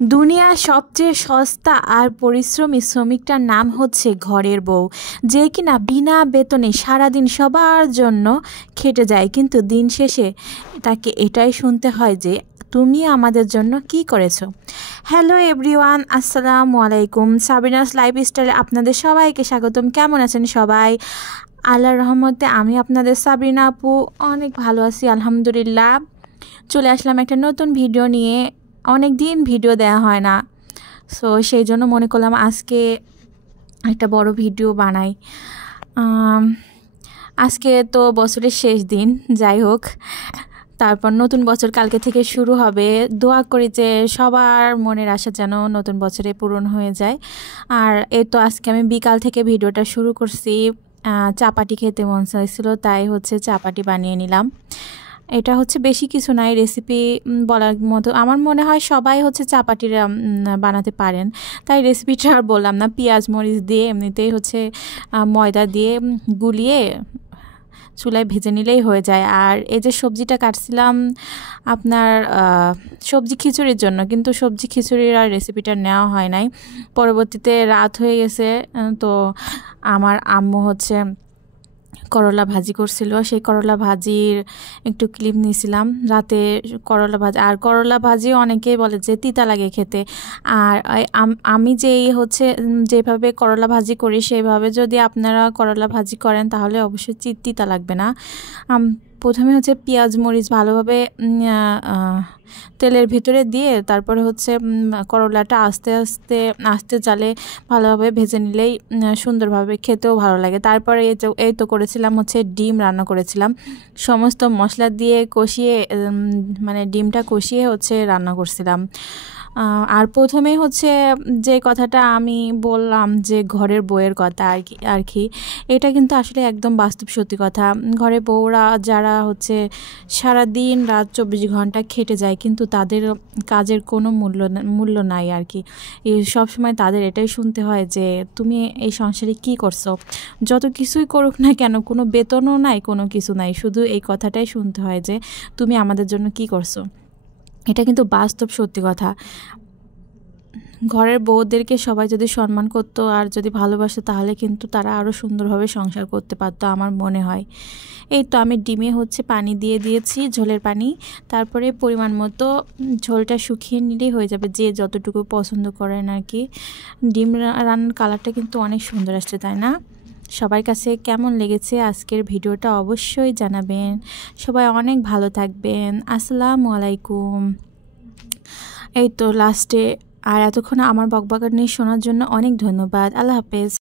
দুনিয়ার সবচেয়ে সস্তা আর পরিশ্রমী শ্রমিকটার নাম হচ্ছে ঘরের বউ, যে কিনা বিনা বেতনে সারাদিন সবার জন্য খেটে যায়, কিন্তু দিন শেষে তাকে এটাই শুনতে হয় যে তুমি আমাদের জন্য কি করেছো। হ্যালো এভরিওয়ান, আসসালামু আলাইকুম। সাবিনাস লাইফস্টাইলে আপনাদের সবাইকে স্বাগতম। কেমন আছেন সবাই? আল্লাহর রহমতে আমি আপনাদের সাবিনা আপু অনেক ভালো আছি, আলহামদুলিল্লাহ। চলে আসলাম একটা নতুন ভিডিও নিয়ে। অনেক দিন ভিডিও দেওয়া হয় না, সো সেই জন্য মনে করলাম আজকে একটা বড় ভিডিও বানাই। আজকে তো বছরের শেষ দিন, যাই হোক, তারপর নতুন বছর কালকে থেকে শুরু হবে। দোয়া করি যে সবার মনের আশা যেন নতুন বছরে পূরণ হয়ে যায়। আর এই তো আজকে আমি বিকাল থেকে ভিডিওটা শুরু করছি। চাপাটি খেতে মন চাইছিল, তাই হচ্ছে চাপাটি বানিয়ে নিলাম। এটা হচ্ছে বেশি কিছু নাই, রেসিপি বলার মতো আমার মনে হয় সবাই হচ্ছে চাপাটিরা বানাতে পারেন, তাই রেসিপিটা আর বললাম না। পেঁয়াজ মরিচ দিয়ে এমনিতেই হচ্ছে ময়দা দিয়ে গুলিয়ে চুলায় ভেজে নিলেই হয়ে যায়। আর এই যে সবজিটা কাটছিলাম আপনার সবজি খিচুড়ির জন্য, কিন্তু সবজি খিচুড়ির আর রেসিপিটা নেওয়া হয় নাই। পরবর্তীতে রাত হয়ে গেছে, তো আমার আম্মু হচ্ছে করলা ভাজি করছিল, সেই করলা ভাজির একটু ক্লিপ নিয়েছিলাম রাতে। করলা ভাজি, আর করলা ভাজি অনেকেই বলে যে তিতা লাগে খেতে। আর আমি যেভাবে করলা ভাজি করি সেইভাবে যদি আপনারা করলা ভাজি করেন তাহলে অবশ্যই তিতা লাগবে না। প্রথমে হচ্ছে পেঁয়াজ মরিচ ভালোভাবে তেলের ভিতরে দিয়ে তারপরে হচ্ছে করলাটা আস্তে জালে ভালোভাবে ভেজে নিলেই সুন্দরভাবে খেতেও ভালো লাগে। তারপরে এই তো করেছিলাম হচ্ছে ডিম রান্না করেছিলাম, সমস্ত মশলা দিয়ে কষিয়ে, মানে ডিমটা কষিয়ে হচ্ছে রান্না করছিলাম। আর প্রথমেই হচ্ছে যে কথাটা আমি বললাম যে ঘরের বউয়ের কথা আর কি, এটা কিন্তু আসলে একদম বাস্তব সত্যি কথা। ঘরে বউরা যারা হচ্ছে সারাদিন রাত 24 ঘন্টা খেটে যায়, কিন্তু তাদের কাজের কোনো মূল্য নাই আর কি। সবসময় তাদের এটাই শুনতে হয় যে তুমি এই সংসারে কি করছো। যত কিছুই করুক না কেন, কোনো বেতনও নাই, কোনো কিছু নাই, শুধু এই কথাটাই শুনতে হয় যে তুমি আমাদের জন্য কি করছো। এটা কিন্তু বাস্তব সত্যি কথা। ঘরের বউদেরকে সবাই যদি সম্মান করতো আর যদি ভালোবাসতো তাহলে কিন্তু তারা আরও সুন্দরভাবে সংসার করতে পারতো আমার মনে হয়। এই তো আমি ডিমে হচ্ছে পানি দিয়ে দিয়েছি, ঝোলের পানি। তারপরে পরিমাণ মতো ঝোলটা শুকিয়ে নিলেই হয়ে যাবে, যে যতটুকু পছন্দ করেন আর কি। ডিম রান্নার কালারটা কিন্তু অনেক সুন্দর আসছে, তাই না? সবার কাছে কেমন লেগেছে আজকের ভিডিওটা অবশ্যই জানাবেন। সবাই অনেক ভালো থাকবেন। আসসালামু আলাইকুম। এই তো লাস্টে, আর এতক্ষণ আমার বকবকানি শোনার জন্য অনেক ধন্যবাদ। আল্লাহ হাফেজ।